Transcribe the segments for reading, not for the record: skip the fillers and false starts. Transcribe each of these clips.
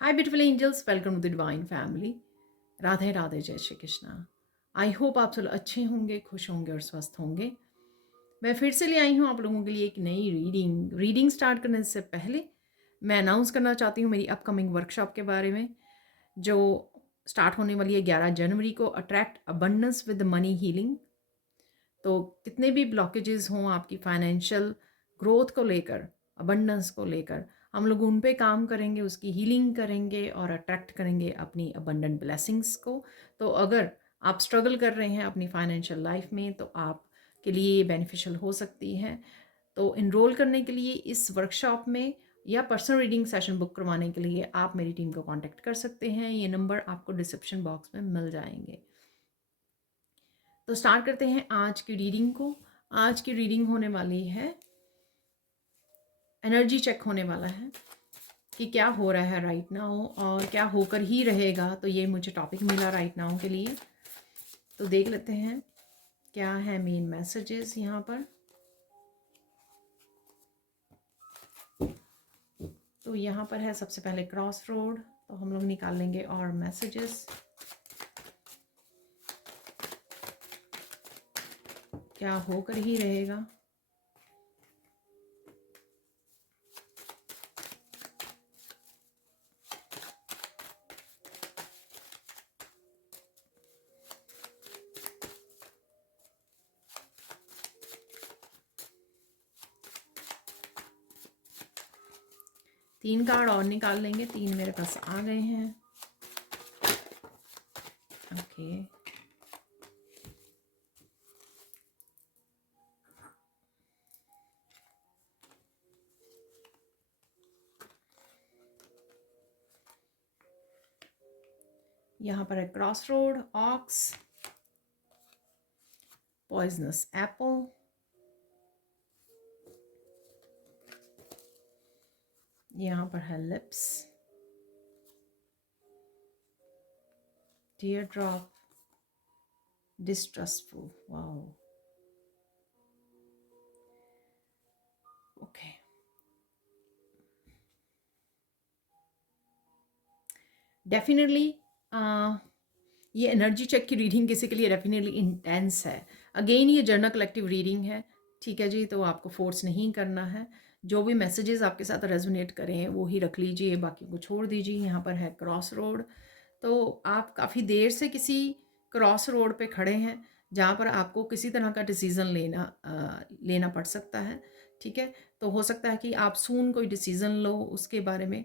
Hi beautiful angels, welcome to the divine family. Radhe Radhe, जय Shri Krishna. I hope आप सब अच्छे होंगे, खुश होंगे और स्वस्थ होंगे। मैं फिर से ले आई हूँ आप लोगों के लिए एक नई रीडिंग स्टार्ट करने से पहले मैं अनाउंस करना चाहती हूँ मेरी अपकमिंग वर्कशॉप के बारे में, जो स्टार्ट होने वाली है 11 जनवरी को। Attract abundance with money healing. तो कितने भी ब्लॉकेजेस हों आपकी फाइनेंशियल ग्रोथ को लेकर, अबंडेंस को लेकर, हम लोग उन पे काम करेंगे, उसकी हीलिंग करेंगे और अट्रैक्ट करेंगे अपनी अबंडेंट ब्लेसिंग्स को। तो अगर आप स्ट्रगल कर रहे हैं अपनी फाइनेंशियल लाइफ में तो आपके लिए ये बेनिफिशियल हो सकती है। तो इनरोल करने के लिए इस वर्कशॉप में या पर्सनल रीडिंग सेशन बुक करवाने के लिए आप मेरी टीम को कांटेक्ट कर सकते हैं। ये नंबर आपको डिस्क्रिप्शन बॉक्स में मिल जाएंगे। तो स्टार्ट करते हैं आज की रीडिंग को। आज की रीडिंग होने वाली है, एनर्जी चेक होने वाला है कि क्या हो रहा है राइट नाउ और क्या होकर ही रहेगा। तो ये मुझे टॉपिक मिला राइट नाउ के लिए, तो देख लेते हैं क्या है मेन मैसेजेस यहाँ पर। तो यहाँ पर है सबसे पहले क्रॉस रोड, तो हम लोग निकाल लेंगे और मैसेजेस क्या होकर ही रहेगा। तीन कार्ड और निकाल लेंगे, तीन मेरे पास आ गए हैं। ओके, यहाँ पर है cross road, ox, poisonous apple, यहाँ पर है lips, tear drop, distrustful. Wow, okay. Definitely ये एनर्जी चेक की रीडिंग किसी के लिए डेफिनेटली इंटेंस है। अगेन ये जर्नल कलेक्टिव रीडिंग है, ठीक है जी। तो आपको फोर्स नहीं करना है, जो भी मैसेजेस आपके साथ रेजोनेट करें वो ही रख लीजिए, बाकी को छोड़ दीजिए। यहाँ पर है क्रॉस रोड, तो आप काफ़ी देर से किसी क्रॉस रोड पे खड़े हैं जहाँ पर आपको किसी तरह का डिसीज़न लेना पड़ सकता है, ठीक है। तो हो सकता है कि आप सून कोई डिसीज़न लो उसके बारे में,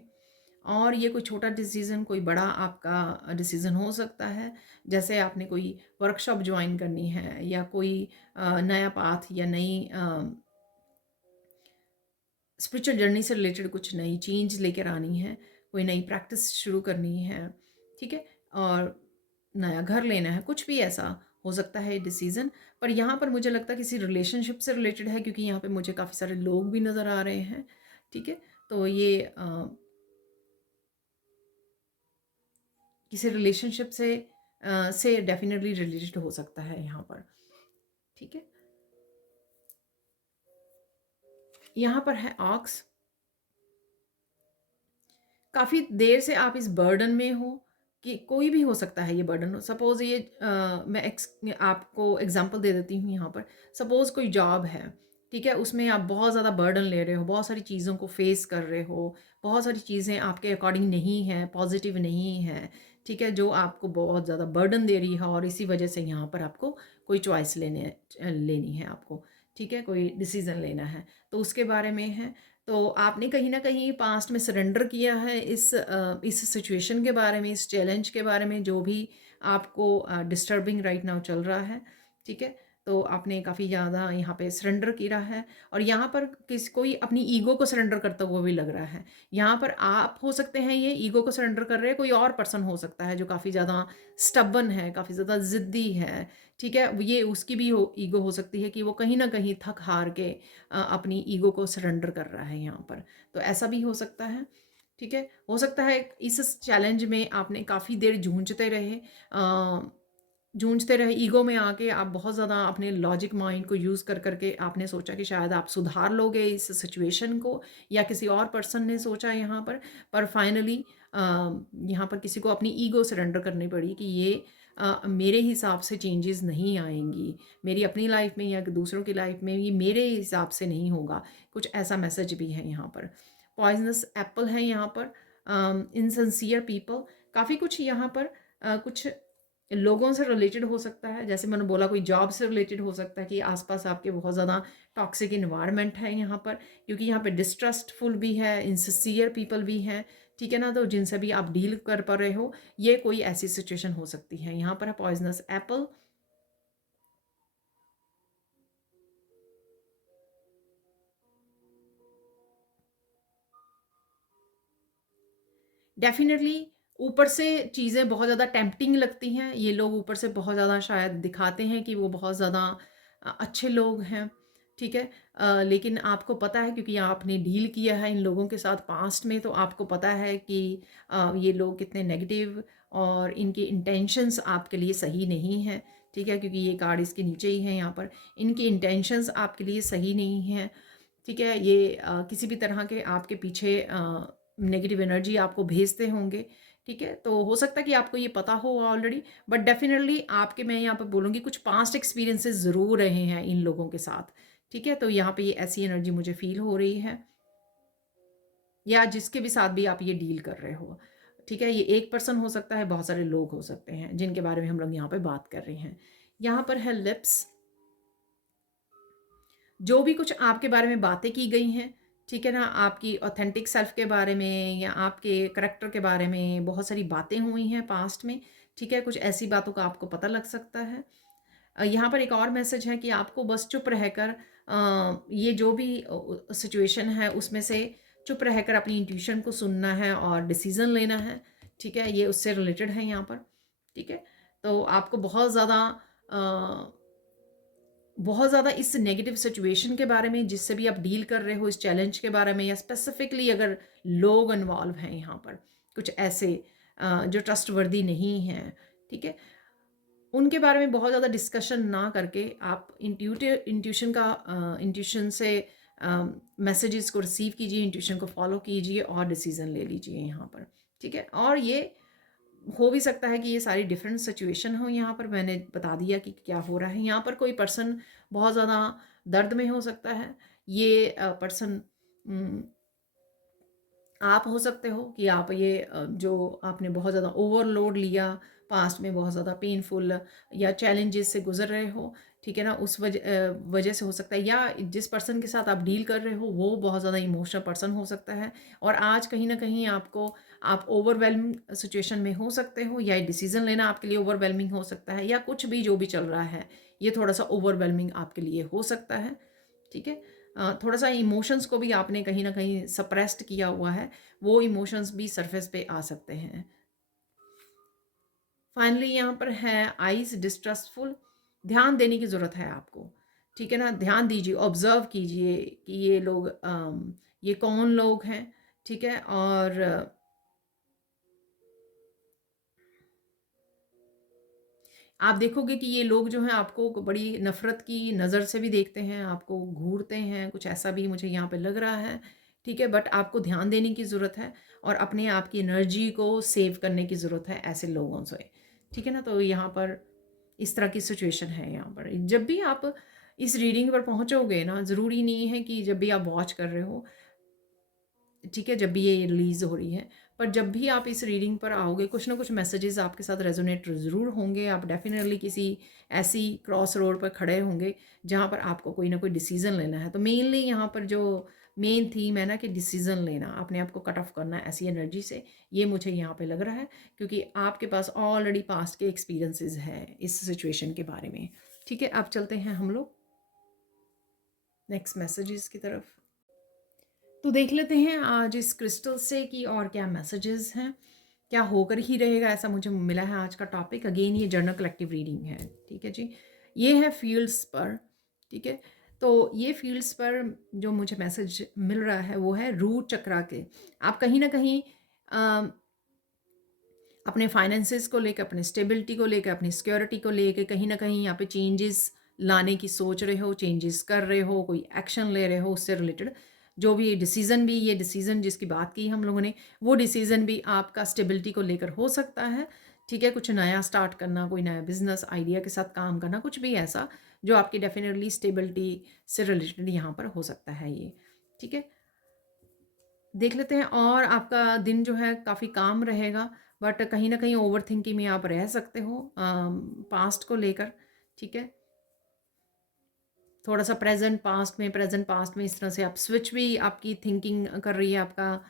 और ये कोई छोटा डिसीज़न कोई बड़ा आपका डिसीज़न हो सकता है। जैसे आपने कोई वर्कशॉप ज्वाइन करनी है या कोई नया पाथ या नई स्पिरिचुअल जर्नी से रिलेटेड कुछ नई चेंज लेकर आनी है, कोई नई प्रैक्टिस शुरू करनी है, ठीक है, और नया घर लेना है, कुछ भी ऐसा हो सकता है डिसीज़न। पर यहाँ पर मुझे लगता है किसी रिलेशनशिप से रिलेटेड है, क्योंकि यहाँ पे मुझे काफ़ी सारे लोग भी नज़र आ रहे हैं, ठीक है। तो ये किसी रिलेशनशिप से डेफिनेटली रिलेटेड हो सकता है यहाँ पर, ठीक है। यहाँ पर है ऑक्स, काफ़ी देर से आप इस बर्डन में हो, कि कोई भी हो सकता है ये बर्डन हो। सपोज़ ये मैं आपको एग्जांपल दे देती हूँ यहाँ पर। सपोज़ कोई जॉब है, ठीक है, उसमें आप बहुत ज़्यादा बर्डन ले रहे हो, बहुत सारी चीज़ों को फेस कर रहे हो, बहुत सारी चीज़ें आपके अकॉर्डिंग नहीं हैं, पॉजिटिव नहीं है, ठीक है, जो आपको बहुत ज़्यादा बर्डन दे रही है, और इसी वजह से यहाँ पर आपको कोई चॉइस लेनी है आपको, ठीक है, कोई डिसीज़न लेना है, तो उसके बारे में है। तो आपने कहीं ना कहीं पास्ट में सरेंडर किया है इस सिचुएशन के बारे में, इस चैलेंज के बारे में, जो भी आपको डिस्टर्बिंग राइट नाउ चल रहा है, ठीक है। तो आपने काफ़ी ज़्यादा यहाँ पे सरेंडर किया है, और यहाँ पर कोई अपनी ईगो को सरेंडर करता हुआ भी लग रहा है। यहाँ पर आप हो सकते हैं ये ईगो को सरेंडर कर रहे हैं, कोई और पर्सन हो सकता है जो काफ़ी ज़्यादा स्टबन है, काफ़ी ज़्यादा ज़िद्दी है, ठीक है। ये उसकी भी ईगो हो सकती है कि वो कहीं ना कहीं थक हार के अपनी ईगो को सरेंडर कर रहा है यहाँ पर। तो ऐसा भी हो सकता है, ठीक है। हो सकता है इस चैलेंज में आपने काफ़ी देर जूझते रहे, जूझते रहे, ईगो में आके आप बहुत ज़्यादा अपने लॉजिक माइंड को यूज़ कर करके आपने सोचा कि शायद आप सुधार लोगे इस सिचुएशन को, या किसी और पर्सन ने सोचा यहाँ पर फाइनली यहाँ पर किसी को अपनी ईगो सरेंडर करनी पड़ी कि ये मेरे हिसाब से चेंजेस नहीं आएंगी मेरी अपनी लाइफ में या दूसरों की लाइफ में, ये मेरे हिसाब से नहीं होगा। कुछ ऐसा मैसेज भी है यहाँ पर। पॉइजनस एप्पल है यहाँ पर, इनसिंसियर पीपल, काफ़ी कुछ यहाँ पर कुछ लोगों से रिलेटेड हो सकता है, जैसे मैंने बोला कोई जॉब से रिलेटेड हो सकता है कि आसपास आपके बहुत ज़्यादा टॉक्सिक इन्वायरमेंट है यहाँ पर, क्योंकि यहाँ पे डिस्ट्रस्टफुल भी है, इनसिंसियर पीपल भी हैं, ठीक है ना, तो जिनसे भी आप डील कर पा रहे हो, ये कोई ऐसी सिचुएशन हो सकती है। यहाँ पर है पॉइजनस एप्पल। डेफिनेटली ऊपर से चीज़ें बहुत ज़्यादा टेम्प्टिंग लगती हैं, ये लोग ऊपर से बहुत ज़्यादा शायद दिखाते हैं कि वो बहुत ज़्यादा अच्छे लोग हैं, ठीक है। लेकिन आपको पता है, क्योंकि आपने डील किया है इन लोगों के साथ पास्ट में, तो आपको पता है कि ये लोग कितने नेगेटिव और इनके इंटेंशंस आपके लिए सही नहीं हैं, ठीक है, क्योंकि ये कार्ड इसके नीचे ही है यहाँ पर। इनकी इंटेंशंस आपके लिए सही नहीं हैं, ठीक है। ये किसी भी तरह के आपके पीछे नेगेटिव एनर्जी आपको भेजते होंगे, ठीक है। तो हो सकता है कि आपको ये पता हो ऑलरेडी, बट डेफिनेटली आपके, मैं यहाँ पर बोलूँगी, कुछ पास्ट एक्सपीरियंसेस ज़रूर रहे हैं इन लोगों के साथ, ठीक है। तो यहाँ पे ये ऐसी एनर्जी मुझे फील हो रही है, या जिसके भी साथ भी आप ये डील कर रहे हो, ठीक है। ये एक पर्सन हो सकता है, बहुत सारे लोग हो सकते हैं जिनके बारे में हम लोग यहाँ पे बात कर रहे हैं। यहाँ पर है लिप्स। जो भी कुछ आपके बारे में बातें की गई हैं, ठीक है ना, आपकी ऑथेंटिक सेल्फ के बारे में या आपके करैक्टर के बारे में बहुत सारी बातें हुई हैं पास्ट में, ठीक है। कुछ ऐसी बातों का आपको पता लग सकता है। यहाँ पर एक और मैसेज है कि आपको बस चुप रहकर ये जो भी सिचुएशन है उसमें से चुप रहकर अपनी इंट्यूशन को सुनना है और डिसीज़न लेना है, ठीक है। ये उससे रिलेटेड है यहाँ पर, ठीक है। तो आपको बहुत ज़्यादा इस नेगेटिव सिचुएशन के बारे में, जिससे भी आप डील कर रहे हो, इस चैलेंज के बारे में, या स्पेसिफिकली अगर लोग इन्वॉल्व हैं यहाँ पर कुछ ऐसे जो ट्रस्टवर्दी नहीं हैं, ठीक है, उनके बारे में बहुत ज़्यादा डिस्कशन ना करके आप इंट्यूशन से मैसेजेस को रिसीव कीजिए, इंट्यूशन को फॉलो कीजिए और डिसीज़न ले लीजिए यहाँ पर, ठीक है। और ये हो भी सकता है कि ये सारी डिफरेंट सिचुएशन हो, यहाँ पर मैंने बता दिया कि क्या हो रहा है। यहाँ पर कोई पर्सन बहुत ज़्यादा दर्द में हो सकता है, ये पर्सन आप हो सकते हो कि आप ये जो आपने बहुत ज़्यादा ओवरलोड लिया पास्ट में, बहुत ज़्यादा पेनफुल या चैलेंजेस से गुजर रहे हो, ठीक है ना, उस वजह से हो सकता है, या जिस पर्सन के साथ आप डील कर रहे हो वो बहुत ज़्यादा इमोशनल पर्सन हो सकता है, और आज कहीं ना कहीं आप ओवरवेलमिंग सिचुएशन में हो सकते हो, या डिसीज़न लेना आपके लिए ओवरवेलमिंग हो सकता है, या कुछ भी जो भी चल रहा है ये थोड़ा सा ओवरवेलमिंग आपके लिए हो सकता है, ठीक है। थोड़ा सा इमोशंस को भी आपने कहीं ना कहीं सप्रेस्ड किया हुआ है, वो इमोशंस भी सरफेस पे आ सकते हैं। फाइनली यहाँ पर है आइज डिस्ट्रस्टफुल। ध्यान देने की ज़रूरत है आपको, ठीक है ना, ध्यान दीजिए, ऑब्जर्व कीजिए कि ये लोग ये कौन लोग हैं, ठीक है। और आप देखोगे कि ये लोग जो हैं आपको बड़ी नफ़रत की नज़र से भी देखते हैं, आपको घूरते हैं, कुछ ऐसा भी मुझे यहाँ पे लग रहा है, ठीक है। बट आपको ध्यान देने की ज़रूरत है और अपने आप की एनर्जी को सेव करने की ज़रूरत है ऐसे लोगों से, ठीक है ना। तो यहाँ पर इस तरह की सिचुएशन है यहाँ पर। जब भी आप इस रीडिंग पर पहुँचोगे ना, ज़रूरी नहीं है कि जब भी आप वॉच कर रहे हो, ठीक है, जब भी ये रिलीज़ हो रही है, पर जब भी आप इस रीडिंग पर आओगे, कुछ ना कुछ मैसेजेस आपके साथ रेजोनेट ज़रूर होंगे। आप डेफिनेटली किसी ऐसी क्रॉस रोड पर खड़े होंगे जहाँ पर आपको कोई ना कोई डिसीज़न लेना है। तो मेनली यहाँ पर जो मेन थीम है ना कि डिसीज़न लेना, अपने आप को कट ऑफ करना ऐसी एनर्जी से, ये मुझे यहाँ पे लग रहा है, क्योंकि आपके पास ऑलरेडी पास्ट के एक्सपीरियंसेस हैं इस सिचुएशन के बारे में, ठीक है। अब चलते हैं हम लोग नेक्स्ट मैसेजेस की तरफ। तो देख लेते हैं आज इस क्रिस्टल से कि और क्या मैसेजेस हैं, क्या होकर ही रहेगा, ऐसा मुझे मिला है आज का टॉपिक। अगेन ये जर्नल कलेक्टिव रीडिंग है, ठीक है जी। ये है फील्ड्स पर, ठीक है। तो ये फील्ड्स पर जो मुझे मैसेज मिल रहा है वो है रूट चक्रा के। आप कहीं ना कहीं अपने फाइनेंसेस को लेकर, अपने स्टेबिलिटी को लेकर, अपनी सिक्योरिटी को लेकर कहीं ना कहीं यहाँ पे चेंजेस लाने की सोच रहे हो, चेंजेस कर रहे हो, कोई एक्शन ले रहे हो उससे रिलेटेड। जो भी डिसीज़न भी, ये डिसीज़न जिसकी बात की हम लोगों ने, वो डिसीज़न भी आपका स्टेबिलिटी को लेकर हो सकता है। ठीक है, कुछ नया स्टार्ट करना, कोई नया बिजनेस आइडिया के साथ काम करना, कुछ भी ऐसा जो आपकी डेफिनेटली स्टेबिलिटी से रिलेटेड यहाँ पर हो सकता है ये। ठीक है, देख लेते हैं। और आपका दिन जो है काफ़ी काम रहेगा, बट कहीं ना कहीं ओवर थिंकिंग में आप रह सकते हो पास्ट को लेकर। ठीक है, थोड़ा सा प्रेजेंट पास्ट में इस तरह से आप स्विच भी, आपकी थिंकिंग कर रही है, आपका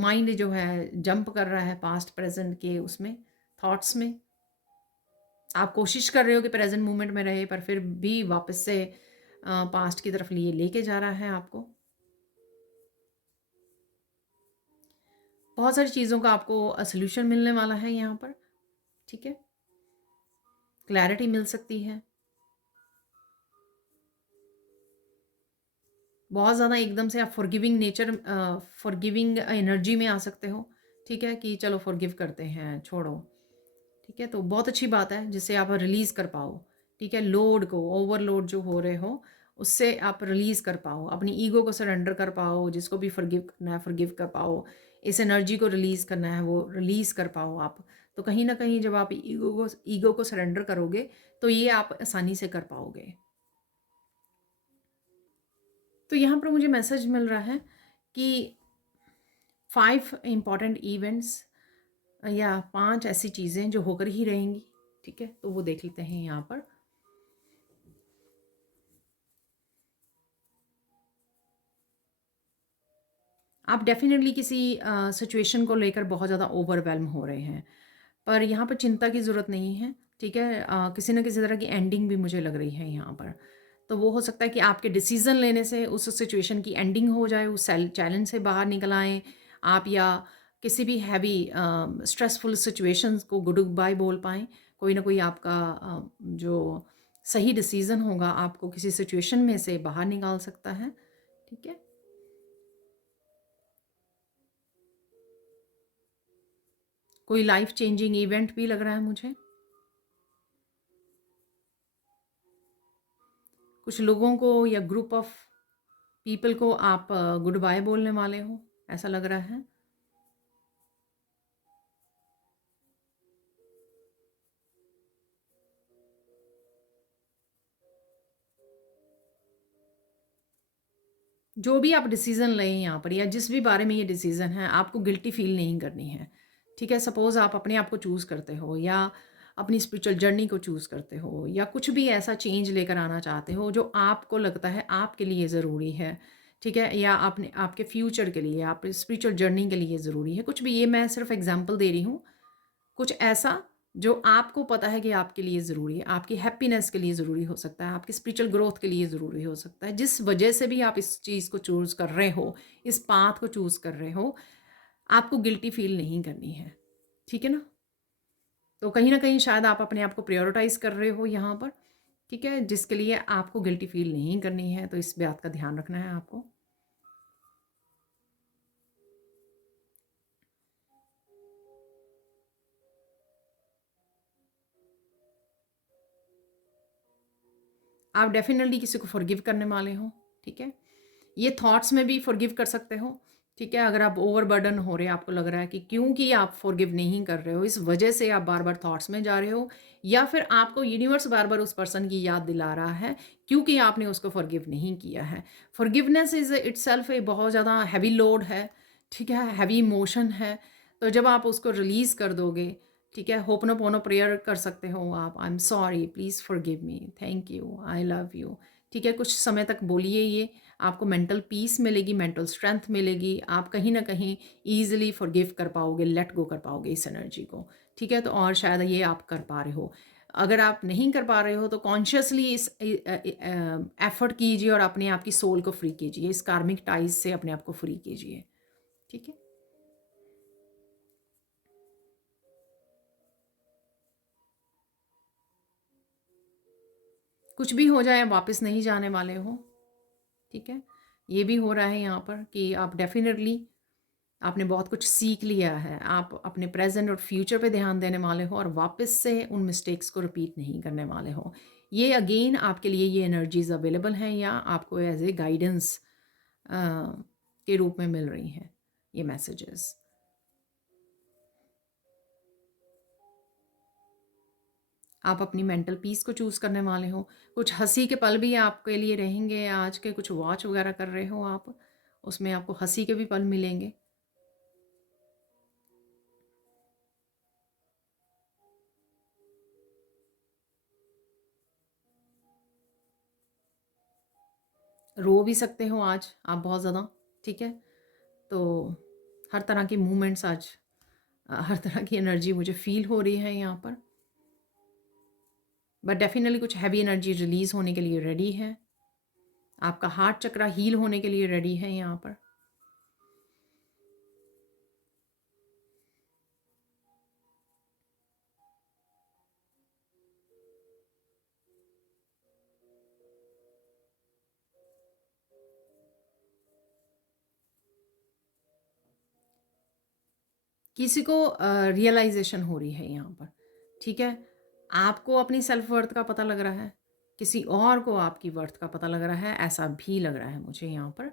माइंड जो है जंप कर रहा है पास्ट प्रेजेंट के उसमें थॉट्स में। आप कोशिश कर रहे हो कि प्रेजेंट मोमेंट में रहे, पर फिर भी वापस से पास्ट की तरफ लिए लेके जा रहा है आपको। बहुत सारी चीज़ों का आपको सोल्यूशन मिलने वाला है यहाँ पर। ठीक है, क्लैरिटी मिल सकती है। बहुत ज़्यादा एकदम से आप फॉरगिविंग एनर्जी में आ सकते हो। ठीक है, कि चलो फॉरगिव करते हैं, छोड़ो। ठीक है, तो बहुत अच्छी बात है जिससे आप रिलीज़ कर पाओ। ठीक है, लोड को, ओवरलोड जो हो रहे हो उससे आप रिलीज़ कर पाओ, अपनी ईगो को सरेंडर कर पाओ, जिसको भी फॉरगिव करना है फॉरगिव कर पाओ, इस एनर्जी को रिलीज़ करना है वो रिलीज़ कर पाओ आप। तो कहीं ना कहीं जब आप ईगो को सरेंडर करोगे तो ये आप आसानी से कर पाओगे। तो यहाँ पर मुझे मैसेज मिल रहा है कि 5 इम्पॉर्टेंट इवेंट्स या 5 ऐसी चीज़ें जो होकर ही रहेंगी। ठीक है, तो वो देख लेते हैं यहाँ पर। आप डेफिनेटली किसी सिचुएशन को लेकर बहुत ज़्यादा ओवरवेल्म हो रहे हैं, पर यहाँ पर चिंता की ज़रूरत नहीं है। ठीक है, किसी न किसी तरह की एंडिंग भी मुझे लग रही है यहाँ पर। तो वो हो सकता है कि आपके डिसीज़न लेने से उस सिचुएशन की एंडिंग हो जाए, उस चैलेंज से बाहर निकल आएँ आप, या किसी भी हैवी स्ट्रेसफुल सिचुएशंस को गुड बाय बोल पाएँ। कोई ना कोई आपका जो सही डिसीज़न होगा आपको किसी सिचुएशन में से बाहर निकाल सकता है। ठीक है, कोई लाइफ चेंजिंग इवेंट भी लग रहा है मुझे। कुछ लोगों को या ग्रुप ऑफ पीपल को आप गुड बाय बोलने वाले हो, ऐसा लग रहा है। जो भी आप डिसीज़न लें यहाँ पर, या जिस भी बारे में ये डिसीज़न है, आपको गिल्टी फील नहीं करनी है। ठीक है, सपोज़ आप अपने आप को चूज़ करते हो, या अपनी स्पिरिचुअल जर्नी को चूज़ करते हो, या कुछ भी ऐसा चेंज लेकर आना चाहते हो जो आपको लगता है आपके लिए ज़रूरी है। ठीक है, या आपने आपके फ्यूचर के लिए, आप स्पिरिचुअल जर्नी के लिए ज़रूरी है कुछ भी। ये मैं सिर्फ एग्जांपल दे रही हूँ। कुछ ऐसा जो आपको पता है कि आपके लिए ज़रूरी है, आपकी हैप्पीनेस के लिए ज़रूरी हो सकता है, आपकी स्पिरिचुअल ग्रोथ के लिए ज़रूरी हो सकता है। जिस वजह से भी आप इस चीज़ को चूज़ कर रहे हो, इस पाथ को चूज़ कर रहे हो, आपको गिल्टी फील नहीं करनी है। ठीक है ना? तो कहीं न कहीं शायद आप अपने आप को प्रायोरिटाइज़ कर रहे हो यहाँ पर। ठीक है? जिसके लिए आपको गिल्टी फील नहीं करनी है, तो इस बात का ध्यान रखना है आपको। आप डेफ़िनेटली किसी को फ़ॉरगिव करने वाले हो। ठीक है? ये थॉट्स में भी फ़ॉरगिव कर सकते हो। ठीक है, अगर आप ओवरबर्डन हो रहे हैं, आपको लग रहा है कि क्योंकि आप फ़ॉरगिव नहीं कर रहे हो, इस वजह से आप बार बार थॉट्स में जा रहे हो, या फिर आपको यूनिवर्स बार बार उस पर्सन की याद दिला रहा है क्योंकि आपने उसको फ़ॉरगिव नहीं किया है। फ़ॉरगिवनेस इज़ इटसेल्फ ए बहुत ज़्यादा हैवी लोड है। ठीक है, हैवी इमोशन है। तो जब आप उसको रिलीज़ कर दोगे, ठीक है, होपनोपोनो प्रेयर कर सकते हो आप, I am sorry, please forgive me, thank you, I love you. ठीक है, कुछ समय तक बोलिए ये, आपको मेंटल पीस मिलेगी, मेंटल स्ट्रेंथ मिलेगी, आप कहीं न कहीं ईज़िली फ़ॉरगिव कर पाओगे, लेट गो कर पाओगे इस एनर्जी को। ठीक है, तो और शायद ये आप कर पा रहे हो। अगर आप नहीं कर पा रहे हो तो कॉन्शियसली इस एफ़र्ट कीजिए और अपने आप की सोल को फ्री कीजिए, इस कार्मिक टाइज़ से अपने आप को फ्री कीजिए। ठीक है? कुछ भी हो जाए, वापस नहीं जाने वाले हो। ठीक है? ये भी हो रहा है यहाँ पर कि आप डेफ़िनेटली आपने बहुत कुछ सीख लिया है, आप अपने प्रेजेंट और फ्यूचर पे ध्यान देने वाले हो और वापस से उन मिस्टेक्स को रिपीट नहीं करने वाले हो। ये अगेन आपके लिए ये एनर्जीज अवेलेबल हैं या आपको एज ए गाइडेंस के रूप में मिल रही हैं ये मैसेजेस। आप अपनी मेंटल पीस को चूज़ करने वाले हो। कुछ हंसी के पल भी आपके लिए रहेंगे आज के, कुछ वॉच वगैरह कर रहे हो आप, उसमें आपको हंसी के भी पल मिलेंगे। रो भी सकते हो आज आप बहुत ज़्यादा, ठीक है। तो हर तरह की मूवमेंट्स आज, हर तरह की एनर्जी मुझे फील हो रही है यहाँ पर। बट डेफिनेटली कुछ हैवी एनर्जी रिलीज होने के लिए रेडी है। आपका हार्ट चक्रा हील होने के लिए रेडी है यहाँ पर। किसी को रियलाइजेशन हो रही है यहाँ पर, ठीक है। आपको अपनी सेल्फ वर्थ का पता लग रहा है, किसी और को आपकी वर्थ का पता लग रहा है, ऐसा भी लग रहा है मुझे यहाँ पर,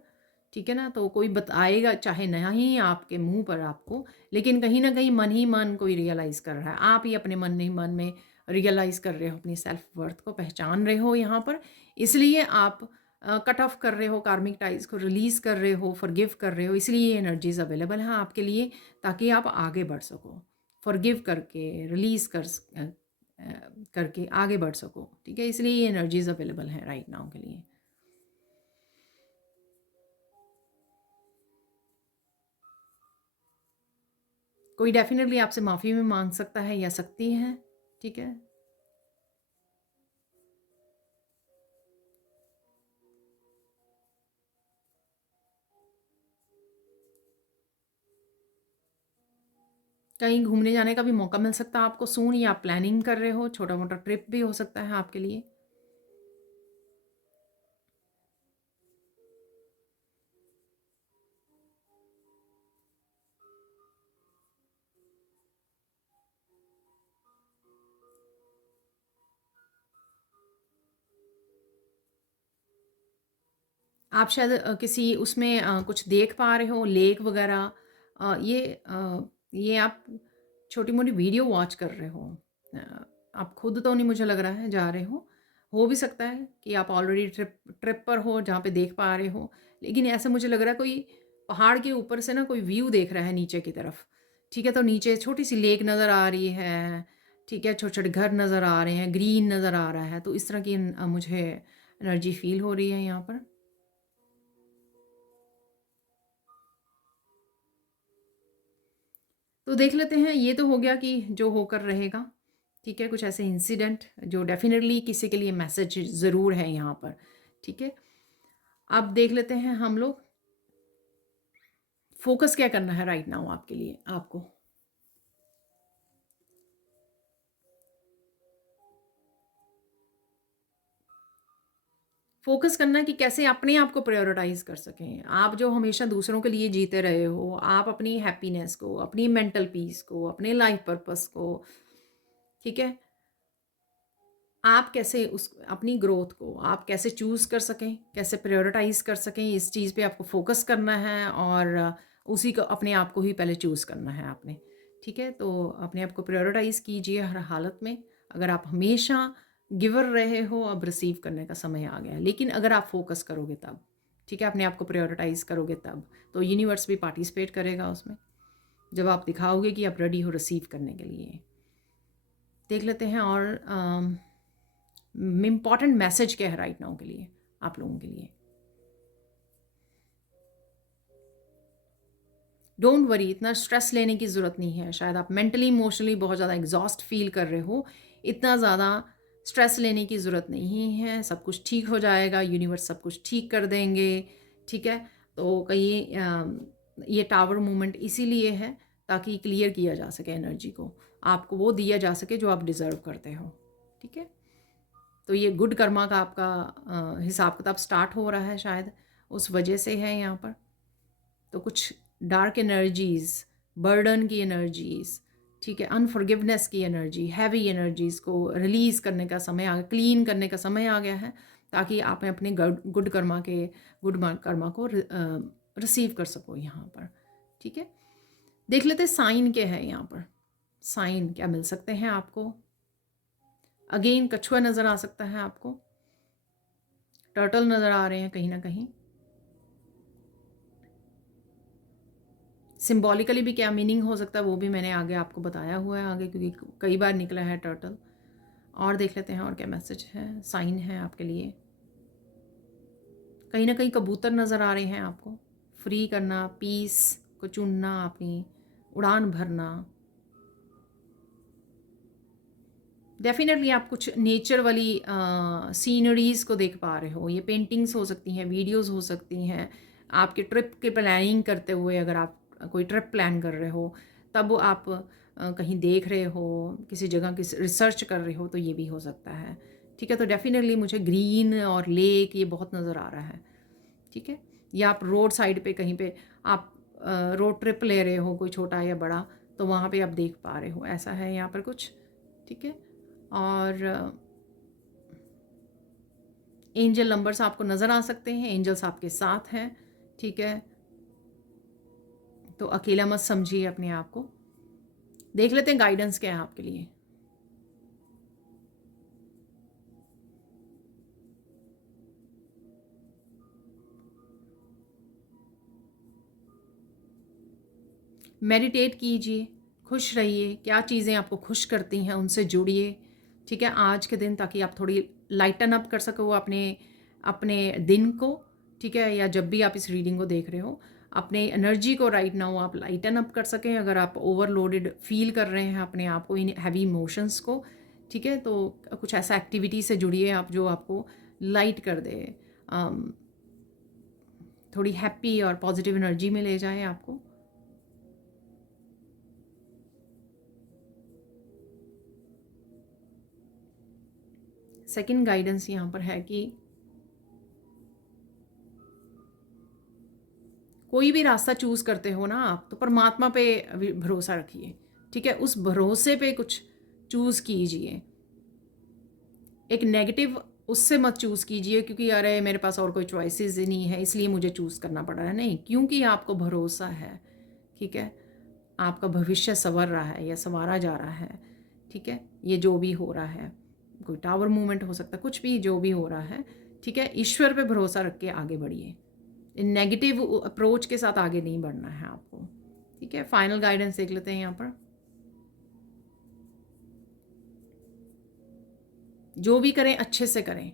ठीक है ना। तो कोई बताएगा चाहे ना ही आपके मुंह पर आपको, लेकिन कहीं ना कहीं मन ही मन कोई रियलाइज़ कर रहा है। आप ही अपने मन ही मन में रियलाइज़ कर रहे हो, अपनी सेल्फ वर्थ को पहचान रहे हो यहाँ पर। इसलिए आप कट ऑफ कर रहे हो, कार्मिक टाइज को रिलीज़ कर रहे हो, फॉरगिव कर रहे हो। इसलिए ये एनर्जीज अवेलेबल हैं आपके लिए, ताकि आप आगे बढ़ सको, फॉरगिव करके, रिलीज़ करके आगे बढ़ सको, ठीक है। इसलिए ये एनर्जीज अवेलेबल हैं राइट नाउ के लिए। कोई डेफिनेटली आपसे माफ़ी भी मांग सकता है या सकती है, ठीक है। कहीं घूमने जाने का भी मौका मिल सकता है आपको सून, या आप प्लानिंग कर रहे हो, छोटा मोटा ट्रिप भी हो सकता है आपके लिए। आप शायद किसी उसमें कुछ देख पा रहे हो, लेक वगैरह, ये आप छोटी मोटी वीडियो वॉच कर रहे हो। अ, आप खुद तो नहीं मुझे लग रहा है जा रहे हो भी सकता है कि आप ऑलरेडी ट्रिप ट्रिप पर हो जहाँ पे देख पा रहे हो, लेकिन ऐसा मुझे लग रहा है कोई पहाड़ के ऊपर से ना कोई व्यू देख रहा है नीचे की तरफ, ठीक है। तो नीचे छोटी सी लेक नज़र आ रही है, ठीक है, छोटे छोटे घर नज़र आ रहे हैं, ग्रीन नज़र आ रहा है। तो इस तरह की मुझे एनर्जी फील हो रही है यहाँ पर। तो देख लेते हैं, ये तो हो गया कि जो होकर रहेगा, ठीक है। कुछ ऐसे इंसिडेंट जो डेफिनेटली किसी के लिए मैसेज ज़रूर है यहाँ पर, ठीक है। अब देख लेते हैं हम लोग फोकस क्या करना है राइट नाउ आपके लिए। आपको फोकस करना है कि कैसे अपने आप को प्रायोरिटाइज कर सकें। आप जो हमेशा दूसरों के लिए जीते रहे हो, आप अपनी हैप्पीनेस को, अपनी मेंटल पीस को, अपने लाइफ पर्पस को, ठीक है, आप कैसे उस अपनी ग्रोथ को आप कैसे चूज़ कर सकें, कैसे प्रायोरिटाइज़ कर सकें, इस चीज़ पे आपको फोकस करना है। और उसी को अपने आप को ही पहले चूज़ करना है आपने, ठीक है। तो अपने आप को प्रायोरिटाइज़ कीजिए हर हालत में। अगर आप हमेशा गिवर रहे हो, अब रिसीव करने का समय आ गया है। लेकिन अगर आप फोकस करोगे तब, ठीक है, अपने आप को प्रायोरिटाइज़ करोगे तब, तो यूनिवर्स भी पार्टिसिपेट करेगा उसमें, जब आप दिखाओगे कि आप रेडी हो रिसीव करने के लिए। देख लेते हैं और इम्पॉर्टेंट मैसेज क्या है राइट नाउ के लिए आप लोगों के लिए। डोंट वरी, इतना स्ट्रेस लेने की ज़रूरत नहीं है। शायद आप मेंटली इमोशनली बहुत ज़्यादा एग्जॉस्ट फील कर रहे हो, इतना ज़्यादा स्ट्रेस लेने की ज़रूरत नहीं है। सब कुछ ठीक हो जाएगा, यूनिवर्स सब कुछ ठीक कर देंगे, ठीक है। तो कहीं ये टावर मूवमेंट इसीलिए है ताकि क्लियर किया जा सके एनर्जी को, आपको वो दिया जा सके जो आप डिज़र्व करते हो, ठीक है। तो ये गुड कर्मा का आपका हिसाब किताब स्टार्ट हो रहा है, शायद उस वजह से है यहाँ पर। तो कुछ डार्क एनर्जीज़, बर्डन की एनर्जीज़, ठीक है, अनफॉरगिवनेस की एनर्जी, हैवी एनर्जीज़ को रिलीज़ करने का समय आ गया, क्लीन करने का समय आ गया है, ताकि आप अपने गुड कर्मा को रिसीव कर सको यहाँ पर। ठीक है, देख लेते साइन क्या है यहाँ पर। साइन क्या मिल सकते हैं आपको? अगेन कछुआ नज़र आ सकता है आपको, टर्टल नज़र आ रहे हैं कहीं ना कहीं। सिंबॉलिकली भी क्या मीनिंग हो सकता है वो भी मैंने आगे आपको बताया हुआ है आगे, क्योंकि कई बार निकला है टर्टल। और देख लेते हैं और क्या मैसेज है, साइन है आपके लिए। कहीं ना कहीं कबूतर नज़र आ रहे हैं आपको। फ्री करना, पीस को चुनना, अपनी उड़ान भरना। डेफिनेटली आप कुछ नेचर वाली सीनरीज़ को देख पा रहे हो। ये पेंटिंग्स हो सकती हैं, वीडियोस हो सकती हैं। आपके ट्रिप की प्लानिंग करते हुए अगर आप कोई ट्रिप प्लान कर रहे हो, तब आप कहीं देख रहे हो, किसी जगह की रिसर्च कर रहे हो, तो ये भी हो सकता है। ठीक है, तो डेफिनेटली मुझे ग्रीन और लेक ये बहुत नज़र आ रहा है। ठीक है, या आप रोड साइड पे कहीं पे आप रोड ट्रिप ले रहे हो, कोई छोटा या बड़ा, तो वहाँ पे आप देख पा रहे हो, ऐसा है यहाँ पर कुछ। ठीक है, और एंजल नंबर्स आपको नज़र आ सकते हैं, एंजल्स आपके साथ हैं। ठीक है, तो अकेला मत समझिए अपने आप को। देख लेते हैं गाइडेंस क्या है आपके लिए। मेडिटेट कीजिए, खुश रहिए, क्या चीज़ें आपको खुश करती हैं उनसे जुड़िए। ठीक है, आज के दिन, ताकि आप थोड़ी लाइटन अप कर सको अपने अपने दिन को। ठीक है, या जब भी आप इस रीडिंग को देख रहे हो, अपने एनर्जी को राइट नाउ आप लाइटन अप कर सकें। अगर आप ओवरलोडेड फील कर रहे हैं अपने आप को, इन हैवी इमोशंस को, ठीक है, तो कुछ ऐसा एक्टिविटी से जुड़िए आप जो आपको लाइट कर दे, थोड़ी हैप्पी और पॉजिटिव एनर्जी में ले जाए आपको। सेकंड गाइडेंस यहाँ पर है कि कोई भी रास्ता चूज़ करते हो ना आप, तो परमात्मा पे भरोसा रखिए। ठीक है, उस भरोसे पे कुछ चूज़ कीजिए। एक नेगेटिव उससे मत चूज़ कीजिए क्योंकि अरे मेरे पास और कोई चॉइसेस ही नहीं है इसलिए मुझे चूज़ करना पड़ रहा है। नहीं, क्योंकि आपको भरोसा है। ठीक है, आपका भविष्य संवर रहा है या संवारा जा रहा है। ठीक है, ये जो भी हो रहा है, कोई टावर मूवमेंट हो सकता है, कुछ भी जो भी हो रहा है। ठीक है, ईश्वर पे भरोसा रख के आगे बढ़िए। नेगेटिव अप्रोच के साथ आगे नहीं बढ़ना है आपको। ठीक है, फाइनल गाइडेंस देख लेते हैं यहाँ पर। जो भी करें अच्छे से करें।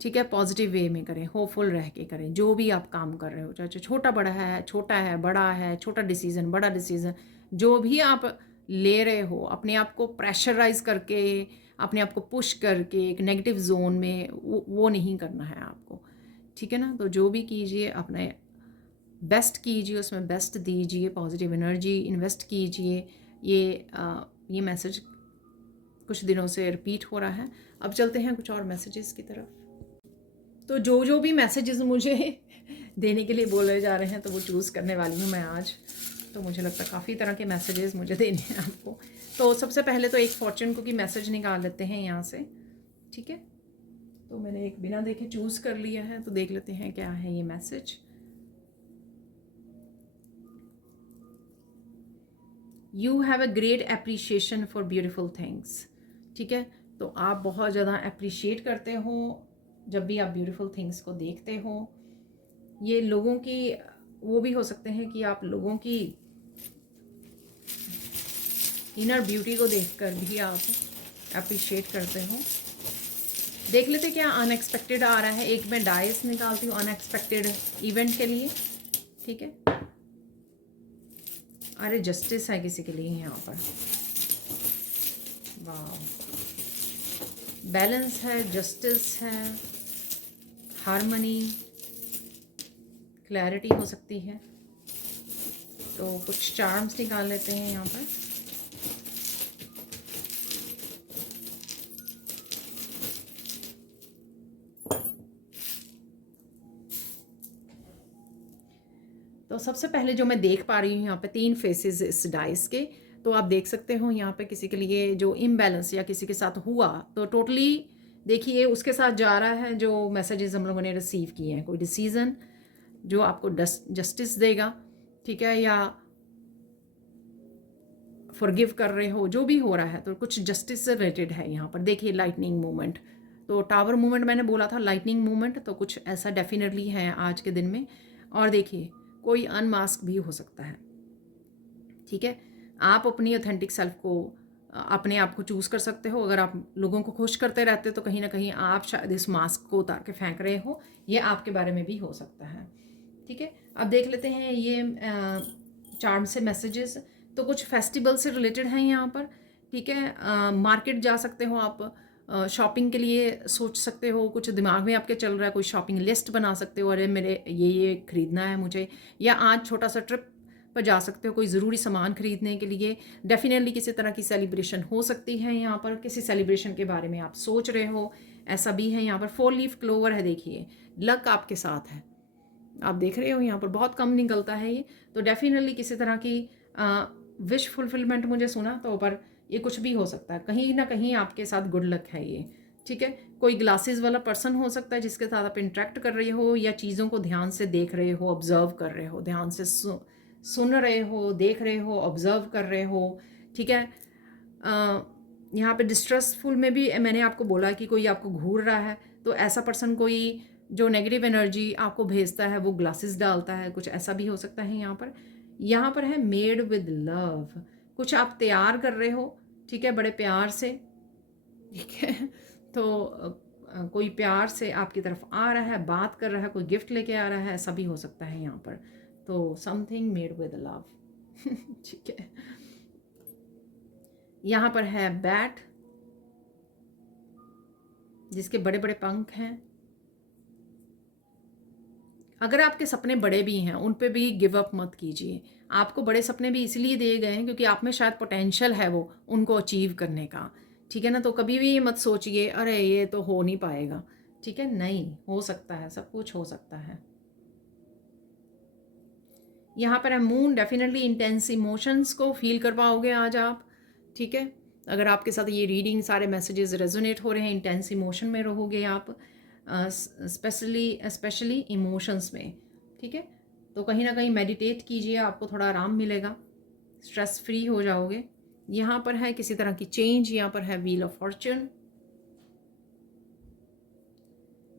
ठीक है, पॉजिटिव वे में करें, होपफुल रह के करें। जो भी आप काम कर रहे हो, चाहे छोटा बड़ा है, छोटा है बड़ा है, छोटा डिसीज़न बड़ा डिसीज़न, जो भी आप ले रहे हो, अपने आप को प्रेशराइज करके, अपने आप को पुश करके एक नेगेटिव जोन में वो नहीं करना है आपको। ठीक है ना, तो जो भी कीजिए अपने बेस्ट कीजिए, उसमें बेस्ट दीजिए, पॉजिटिव एनर्जी इन्वेस्ट कीजिए। ये मैसेज कुछ दिनों से रिपीट हो रहा है। अब चलते हैं कुछ और मैसेजेस की तरफ। तो जो भी मैसेजेस मुझे देने के लिए बोले जा रहे हैं, तो वो चूज़ करने वाली हूँ मैं आज। तो मुझे लगता है काफ़ी तरह के मैसेजेस मुझे देने हैं आपको। तो सबसे पहले तो एक फॉर्चून कुकी मैसेज निकाल लेते हैं यहाँ से। ठीक है, तो मैंने एक बिना देखे चूज़ कर लिया है, तो देख लेते हैं क्या है ये message. You have a great appreciation for beautiful things. ठीक है, तो आप बहुत ज़्यादा अप्रिशिएट करते हो जब भी आप ब्यूटीफुल थिंग्स को देखते हो। ये लोगों की, वो भी हो सकते हैं कि आप लोगों की इनर ब्यूटी को देखकर भी आप अप्रिशिएट करते हो। देख लेते क्या अनएक्सपेक्टेड आ रहा है। एक मैं डाइस निकालती हूँ अनएक्सपेक्टेड इवेंट के लिए। ठीक है, अरे जस्टिस है किसी के लिए यहाँ पर। वाह, बैलेंस है, जस्टिस है, हार्मनी, क्लैरिटी हो सकती है। तो कुछ चार्म्स निकाल लेते हैं यहाँ पर। तो सबसे पहले जो मैं देख पा रही हूँ यहाँ पे 3 फेसेस इस डाइस के। तो आप देख सकते हो यहाँ पे किसी के लिए जो इम्बैलेंस या किसी के साथ हुआ, तो टोटली देखिए उसके साथ जा रहा है जो मैसेजेस हम लोगों ने रिसीव किए हैं। कोई डिसीज़न जो आपको जस्टिस देगा, ठीक है, या फॉरगिव कर रहे हो, जो भी हो रहा है तो कुछ जस्टिस से रिलेटेड है यहाँ पर। देखिए लाइटनिंग मूवमेंट, तो टावर मूवमेंट मैंने बोला था, लाइटनिंग मूवमेंट, तो कुछ ऐसा डेफिनेटली है आज के दिन में। और देखिए कोई अनमास्क भी हो सकता है, ठीक है। आप अपनी ऑथेंटिक सेल्फ को, अपने आप को चूज़ कर सकते हो। अगर आप लोगों को खुश करते रहते तो कहीं ना कहीं आप शायद इस मास्क को उतार के फेंक रहे हो, ये आपके बारे में भी हो सकता है, ठीक है। अब देख लेते हैं ये चार्ट से मैसेजेस। तो कुछ फेस्टिवल से रिलेटेड हैं यहाँ पर, ठीक है। मार्केट जा सकते हो आप, शॉपिंग के लिए सोच सकते हो, कुछ दिमाग में आपके चल रहा है, कोई शॉपिंग लिस्ट बना सकते हो, अरे मेरे ये खरीदना है मुझे, या आज छोटा सा ट्रिप पर जा सकते हो कोई ज़रूरी सामान खरीदने के लिए। डेफिनेटली किसी तरह की सेलिब्रेशन हो सकती है यहाँ पर, किसी सेलिब्रेशन के बारे में आप सोच रहे हो, ऐसा भी है यहाँ पर। 4 लीफ क्लोवर है, देखिए लक आपके साथ है, आप देख रहे हो यहाँ पर बहुत कम निकलता है ये। तो डेफिनेटली किसी तरह की विश फुलफिलमेंट मुझे सुना, तो पर ये कुछ भी हो सकता है, कहीं ना कहीं आपके साथ गुड लक है ये, ठीक है। कोई ग्लासेस वाला पर्सन हो सकता है जिसके साथ आप इंटरेक्ट कर रहे हो, या चीज़ों को ध्यान से देख रहे हो, ऑब्जर्व कर रहे हो, ध्यान से सुन रहे हो, देख रहे हो, ऑब्जर्व कर रहे हो, ठीक है। यहाँ पे डिस्ट्रेसफुल में भी मैंने आपको बोला कि कोई आपको घूर रहा है, तो ऐसा पर्सन कोई जो नेगेटिव एनर्जी आपको भेजता है वो ग्लासेस डालता है, कुछ ऐसा भी हो सकता है यहाँ पर। यहाँ पर है मेड विद लव, कुछ आप तैयार कर रहे हो, ठीक है, बड़े प्यार से, ठीक है। तो कोई प्यार से आपकी तरफ आ रहा है, बात कर रहा है, कोई गिफ्ट लेके आ रहा है, ऐसा भी हो सकता है यहाँ पर। तो समथिंग मेड विद लव, ठीक है। यहाँ पर है बैट जिसके बड़े बड़े पंख हैं। अगर आपके सपने बड़े भी हैं उन पे भी गिव अप मत कीजिए। आपको बड़े सपने भी इसलिए दिए गए हैं क्योंकि आप में शायद पोटेंशियल है वो उनको अचीव करने का, ठीक है ना। तो कभी भी ये मत सोचिए अरे ये तो हो नहीं पाएगा, ठीक है, नहीं हो सकता है, सब कुछ हो सकता है। यहाँ पर है मून, डेफिनेटली इंटेंस इमोशंस को फील कर पाओगे आज आप, ठीक है। अगर आपके साथ ये रीडिंग सारे मैसेजेस रेजोनेट हो रहे हैं, इंटेंस इमोशन में रहोगे आप, स्पेशली इमोशंस में, ठीक है। तो कहीं ना कहीं मेडिटेट कीजिए, आपको थोड़ा आराम मिलेगा, स्ट्रेस फ्री हो जाओगे। यहाँ पर है किसी तरह की चेंज, यहाँ पर है व्हील ऑफ फॉर्च्यून,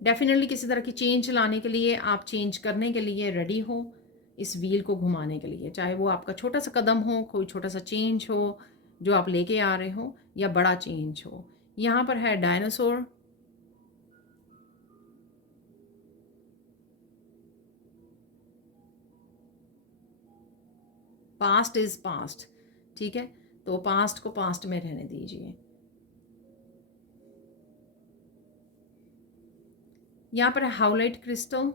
डेफिनेटली किसी तरह की चेंज लाने के लिए, आप चेंज करने के लिए रेडी हो इस व्हील को घुमाने के लिए, चाहे वो आपका छोटा सा कदम हो, कोई छोटा सा चेंज हो जो आप लेके आ रहे हो, या बड़ा चेंज हो। यहाँ पर है डायनासोर, पास्ट इज पास्ट, ठीक है, तो पास्ट को पास्ट में रहने दीजिए। यहाँ पर है हाउलाइट क्रिस्टल,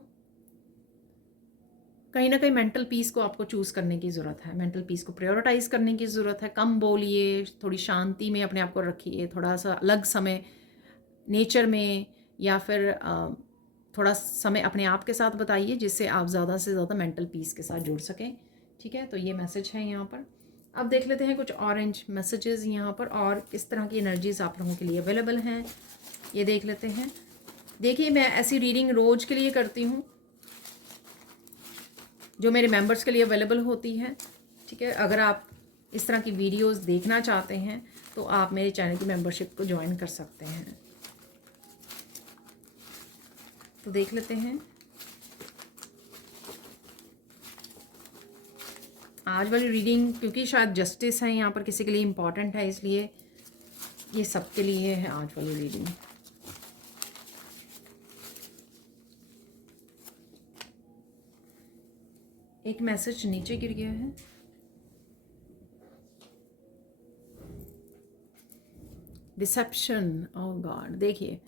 कहीं ना कहीं मेंटल पीस को आपको चूज़ करने की ज़रूरत है, मेंटल पीस को प्रायोरिटाइज करने की ज़रूरत है। कम बोलिए, थोड़ी शांति में अपने आप को रखिए, थोड़ा सा अलग समय नेचर में, या फिर थोड़ा समय अपने आप के साथ बताइए जिससे आप ज़्यादा से ज़्यादा मेंटल पीस के साथ जुड़ सकें, ठीक है। तो ये मैसेज है यहाँ पर। अब देख लेते हैं कुछ ऑरेंज मैसेजेस यहाँ पर और किस तरह की एनर्जीज आप लोगों के लिए अवेलेबल हैं, ये देख लेते हैं। देखिए मैं ऐसी रीडिंग रोज़ के लिए करती हूँ जो मेरे मेंबर्स के लिए अवेलेबल होती है, ठीक है। अगर आप इस तरह की वीडियोस देखना चाहते हैं तो आप मेरे चैनल की मेंबरशिप को ज्वाइन कर सकते हैं। तो देख लेते हैं आज वाली रीडिंग, क्योंकि शायद जस्टिस है यहाँ पर किसी के लिए इम्पॉर्टेंट है, इसलिए ये सबके लिए है आज वाली रीडिंग। एक मैसेज नीचे गिर गया है, डिसेप्शन, ओह गॉड। देखिए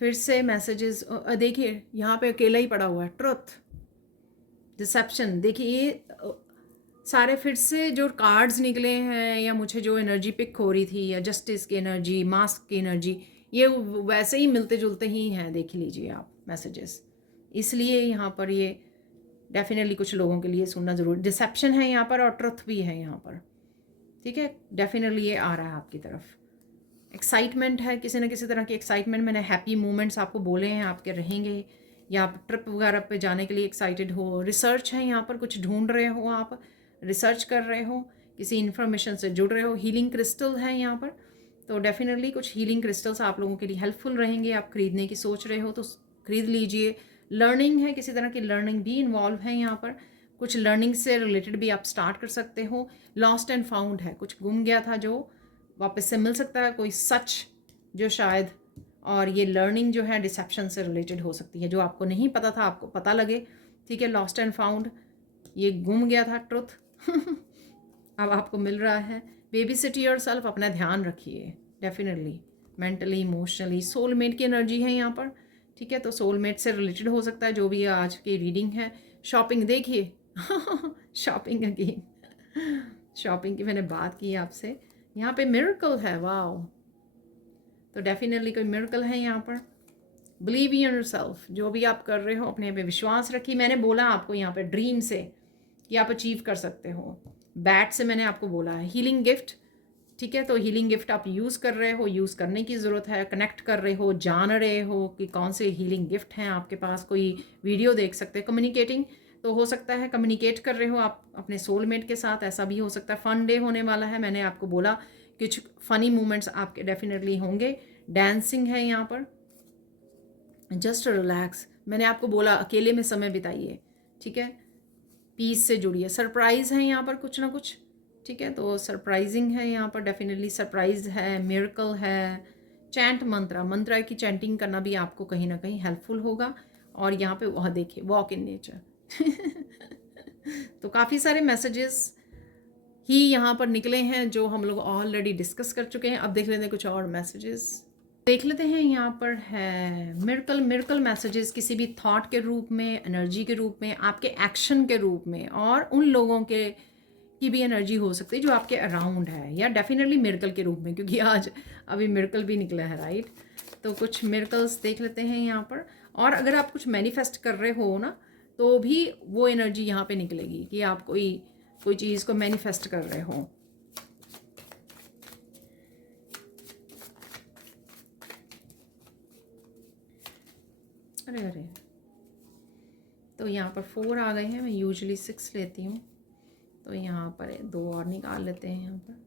फिर से मैसेजेस, देखिए यहाँ पे अकेला ही पड़ा हुआ है, ट्रुथ, डिसेप्शन। देखिए ये सारे फिर से जो कार्ड्स निकले हैं, या मुझे जो एनर्जी पिक हो रही थी, या जस्टिस की एनर्जी, मास्क की एनर्जी, ये वैसे ही मिलते जुलते ही हैं, देख लीजिए आप मैसेजेस। इसलिए यहाँ पर ये डेफिनेटली कुछ लोगों के लिए सुनना ज़रूरी, डिसेप्शन है यहाँ पर और ट्रुथ भी है यहाँ पर, ठीक है। डेफिनेटली ये आ रहा है आपकी तरफ, एक्साइटमेंट है, किसी न किसी तरह की एक्साइटमेंट। मैंने हैप्पी मोमेंट्स आपको बोले हैं, आपके रहेंगे, या आप ट्रिप वगैरह पे जाने के लिए एक्साइटेड हो। रिसर्च है यहाँ पर, कुछ ढूंढ रहे हो आप, रिसर्च कर रहे हो, किसी इन्फॉर्मेशन से जुड़ रहे हो। हीलिंग क्रिस्टल है यहाँ पर, तो डेफिनेटली कुछ हीलिंग क्रिस्टल्स आप लोगों के लिए हेल्पफुल रहेंगे। आप खरीदने की सोच रहे हो तो खरीद लीजिए। लर्निंग है, किसी तरह की लर्निंग भी इन्वॉल्व है यहाँ पर, कुछ लर्निंग से रिलेटेड भी आप स्टार्ट कर सकते हो। लॉस्ट एंड फाउंड है, कुछ गुम गया था जो वापस से मिल सकता है, कोई सच जो शायद, और ये लर्निंग जो है डिसेप्शन से रिलेटेड हो सकती है, जो आपको नहीं पता था आपको पता लगे, ठीक है। लॉस्ट एंड फाउंड, ये गुम गया था ट्रुथ अब आपको मिल रहा है। बेबी सिट योरसेल्फ, अपना ध्यान रखिए डेफिनेटली, मेंटली इमोशनली। सोलमेट की एनर्जी है यहाँ पर, ठीक है, तो सोलमेट से रिलेटेड हो सकता है जो भी आज की रीडिंग है। शॉपिंग देखिए शॉपिंग अगेन शॉपिंग की मैंने बात की आपसे। यहाँ पे मिरेकल है, वाओ, तो डेफिनेटली कोई मिरेकल है यहाँ पर। बिलीव इन योरसेल्फ, जो भी आप कर रहे हो अपने पे विश्वास रखिए। मैंने बोला आपको यहाँ पे ड्रीम से कि आप अचीव कर सकते हो, बैट से मैंने आपको बोला है। हीलिंग गिफ्ट, ठीक है, तो हीलिंग गिफ्ट आप यूज़ कर रहे हो, यूज़ करने की ज़रूरत है। कनेक्ट कर रहे हो, जान रहे हो कि कौन से हीलिंग गिफ्ट हैं आपके पास। कोई वीडियो देख सकते हैं, कम्युनिकेटिंग तो हो सकता है, कम्युनिकेट कर रहे हो आप अपने सोलमेट के साथ, ऐसा भी हो सकता है। फन डे होने वाला है, मैंने आपको बोला कुछ फ़नी मोमेंट्स आपके डेफिनेटली होंगे। डांसिंग है यहाँ पर, जस्ट रिलैक्स, मैंने आपको बोला अकेले में समय बिताइए, ठीक है, पीस से जुड़िए। सरप्राइज़ है यहाँ पर कुछ ना कुछ, ठीक है, तो सरप्राइजिंग है यहाँ पर, डेफिनेटली सरप्राइज है, मिरेकल है। चैंट मंत्रा की चैंटिंग करना भी आपको कहीं ना कहीं हेल्पफुल होगा। और यहाँ पे वह देखिए, वॉक इन नेचर तो काफ़ी सारे मैसेजेस ही यहाँ पर निकले हैं जो हम लोग ऑलरेडी डिस्कस कर चुके हैं। अब देख लेते हैं कुछ और मैसेजेस, देख लेते हैं। यहाँ पर है मिरेकल मैसेजेस, किसी भी थॉट के रूप में, एनर्जी के रूप में, आपके एक्शन के रूप में, और उन लोगों के की भी एनर्जी हो सकती है जो आपके अराउंड है, या डेफिनेटली मिरेकल के रूप में, क्योंकि आज अभी मिरेकल भी निकला है, राइट। तो कुछ मिरेकल्स देख लेते हैं यहाँ पर। और अगर आप कुछ मैनिफेस्ट कर रहे हो ना, तो भी वो एनर्जी यहाँ पे निकलेगी कि आप कोई चीज़ को मैनिफेस्ट कर रहे हो। अरे तो यहाँ पर 4 आ गए हैं, मैं यूजुअली 6 लेती हूँ, तो यहाँ पर 2 और निकाल लेते हैं यहाँ पर।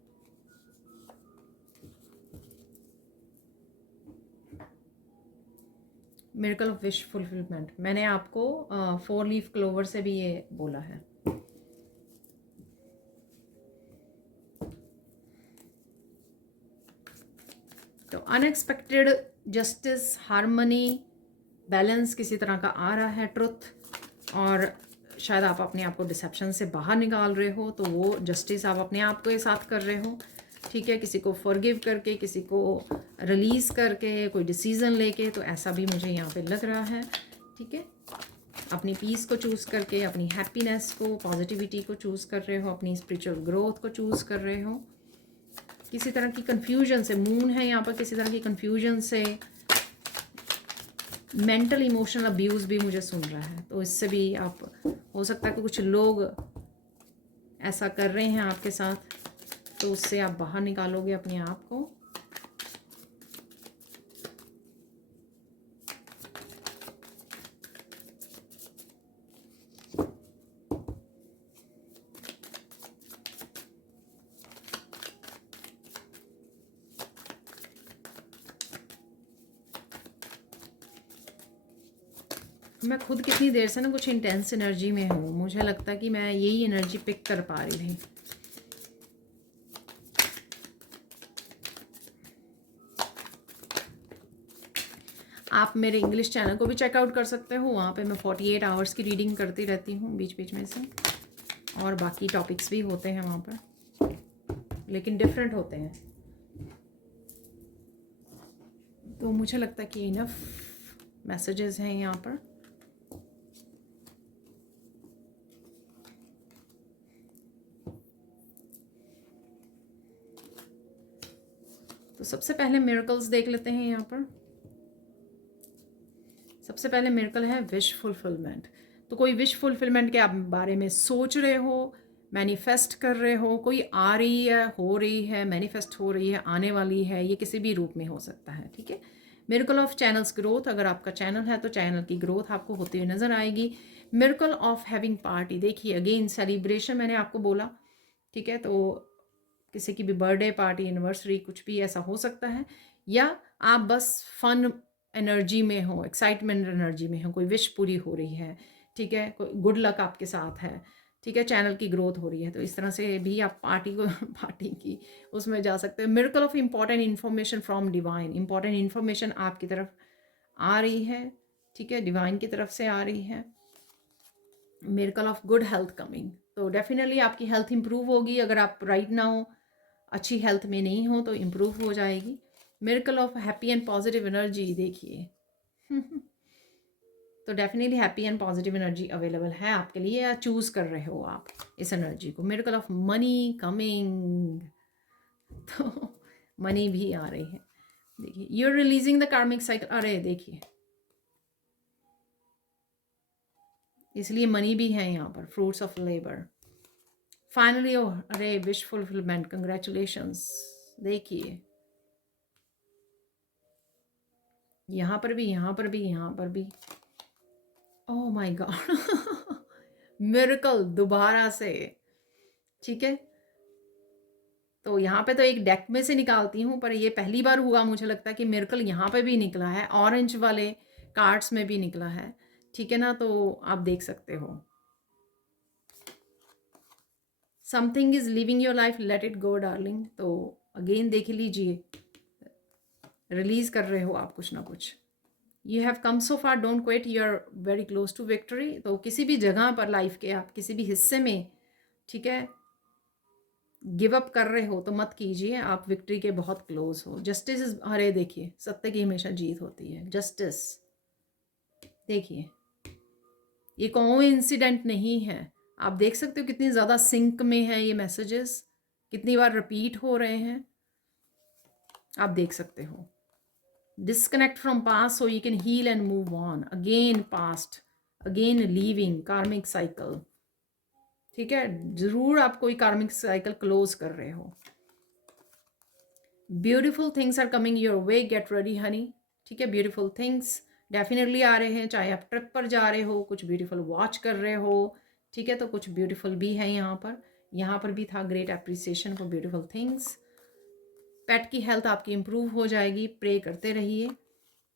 मिरेकल ऑफ विश फुलफिलमेंट, मैंने आपको 4 लीफ क्लोवर से भी ये बोला है। तो अनएक्सपेक्टेड जस्टिस, हार्मनी, बैलेंस किसी तरह का आ रहा है, ट्रुथ, और शायद आप अपने आप को डिसेप्शन से बाहर निकाल रहे हो, तो वो जस्टिस आप अपने आप के साथ कर रहे हो, ठीक है, किसी को फॉरगिव करके, किसी को रिलीज़ करके, कोई डिसीज़न लेके, तो ऐसा भी मुझे यहाँ पे लग रहा है, ठीक है। अपनी पीस को चूज़ करके, अपनी हैप्पीनेस को, पॉजिटिविटी को चूज़ कर रहे हो, अपनी स्पिरिचुअल ग्रोथ को चूज़ कर रहे हो। किसी तरह की कन्फ्यूजन से, मून है यहाँ पर, किसी तरह की कन्फ्यूजन से, मेंटल इमोशनल अब्यूज़ भी मुझे सुन रहा है, तो इससे भी आप, हो सकता है कि कुछ लोग ऐसा कर रहे हैं आपके साथ, तो उससे आप बाहर निकालोगे अपने आप को। मैं खुद कितनी देर से ना कुछ इंटेंस एनर्जी में हूँ, मुझे लगता है कि मैं यही एनर्जी पिक कर पा रही थी। आप मेरे इंग्लिश चैनल को भी चेकआउट कर सकते हो, वहाँ पे मैं 48 आवर्स की रीडिंग करती रहती हूँ बीच बीच में से, और बाकी टॉपिक्स भी होते हैं वहाँ पर, लेकिन डिफरेंट होते हैं। तो मुझे लगता है कि इनफ मैसेजेस हैं यहाँ पर। तो सबसे पहले मिरेकल्स देख लेते हैं यहाँ पर। सबसे पहले मिरेकल है विश फुलफिलमेंट। तो कोई विश फुलफिलमेंट के आप बारे में सोच रहे हो, मैनिफेस्ट कर रहे हो, कोई आ रही है, हो रही है, मैनिफेस्ट हो रही है, आने वाली है, ये किसी भी रूप में हो सकता है, ठीक है। मिरेकल ऑफ चैनल्स ग्रोथ, अगर आपका चैनल है तो चैनल की ग्रोथ आपको होती हुई नज़र आएगी। मिरेकल ऑफ हैविंग पार्टी, देखिए अगेन सेलिब्रेशन मैंने आपको बोला, ठीक है। तो किसी की भी बर्थडे पार्टी, एनिवर्सरी, कुछ भी ऐसा हो सकता है, या आप बस फन एनर्जी में हो, एक्साइटमेंट एनर्जी में हो, कोई विश पूरी हो रही है, ठीक है, कोई गुड लक आपके साथ है, ठीक है, चैनल की ग्रोथ हो रही है, तो इस तरह से भी आप पार्टी को पार्टी की उसमें जा सकते हो। Miracle of important information from divine, important information आपकी तरफ आ रही है, ठीक है, डिवाइन की तरफ से आ रही है। Miracle of good health coming, तो डेफिनेटली आपकी हेल्थ इंप्रूव होगी। अगर आप राइट नाउ अच्छी हेल्थ में नहीं हो तो इम्प्रूव हो जाएगी। Miracle of happy and positive energy, देखिए तो definitely happy and positive energy available है आपके लिए, या चूज़ कर रहे हो आप इस एनर्जी को। मिरेकल ऑफ मनी कमिंग, तो मनी भी आ रही है, देखिए you are releasing the karmic cycle, अरे देखिए इसलिए मनी भी है यहाँ पर, फ्रूट्स ऑफ लेबर फाइनली। अरे विश फुलफिलमेंट, कंग्रेचुलेशंस, देखिए यहाँ पर भी, यहाँ पर भी, यहाँ पर भी, ओह माय गॉड मिरेकल दोबारा से, ठीक है। तो यहाँ पे तो एक डेक में से निकालती हूँ, पर ये पहली बार हुआ मुझे लगता है कि मिरेकल यहाँ पे भी निकला है, ऑरेंज वाले कार्ड्स में भी निकला है, ठीक है ना। तो आप देख सकते हो, something is living your life, let it go darling. तो अगेन देख लीजिए, रिलीज कर रहे हो आप कुछ ना कुछ। You have come so far, don't quit, you are very close to victory. तो किसी भी जगह पर लाइफ के आप किसी भी हिस्से में, ठीक है, गिव अप कर रहे हो तो मत कीजिए, आप विक्ट्री के बहुत क्लोज हो। जस्टिस इज, अरे देखिए सत्य की हमेशा जीत होती है, जस्टिस, देखिए ये कोई इंसिडेंट नहीं है। आप देख सकते हो कितनी ज़्यादा सिंक में है ये मैसेजेस, कितनी बार रिपीट हो रहे हैं, आप देख सकते हो। Disconnect from past so you can heal and move on, again past, again leaving karmic cycle, ठीक है, जरूर आप कोई कार्मिक साइकिल क्लोज कर रहे हो। Beautiful things are coming your way, get ready honey, ठीक है, ब्यूटीफुल थिंग्स डेफिनेटली आ रहे हैं, चाहे आप ट्रिप पर जा रहे हो, कुछ ब्यूटीफुल वॉच कर रहे हो, ठीक है, तो कुछ ब्यूटीफुल भी है यहाँ पर। यहाँ पर भी था great appreciation for beautiful things. पेट की हेल्थ आपकी इंप्रूव हो जाएगी, प्रे करते रहिए।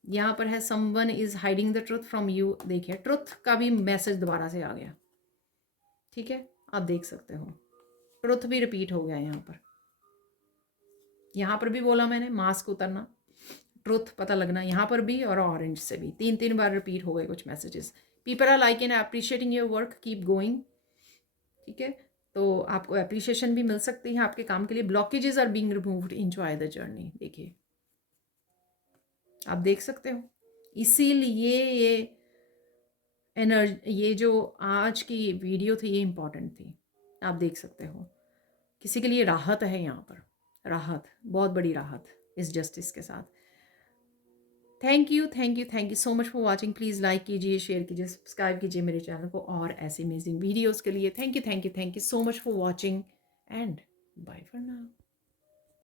यहाँ पर है someone is hiding the truth from you, देखिए ट्रुथ का भी मैसेज दोबारा से आ गया, ठीक है, आप देख सकते हो ट्रुथ भी रिपीट हो गया यहाँ पर। यहाँ पर भी बोला मैंने मास्क उतरना, ट्रुथ पता लगना, यहाँ पर भी और ऑरेंज से भी तीन तीन बार रिपीट हो गए कुछ messages. People are like and appreciating your work, keep going, ठीक है, तो आपको अप्रिशिएशन भी मिल सकती है आपके काम के लिए। Blockages are being removed, enjoy the journey, देखिए आप देख सकते हो। इसीलिए ये जो आज की वीडियो थी ये इम्पॉर्टेंट थी, आप देख सकते हो किसी के लिए राहत है यहाँ पर, राहत, बहुत बड़ी राहत इस जस्टिस के साथ। Thank you thank you thank you so much for watching. Please like कीजिए, शेयर कीजिए, सब्सक्राइब कीजिए मेरे चैनल को और ऐसे अमेजिंग वीडियोज़ के लिए। Thank you so much for watching and bye for now.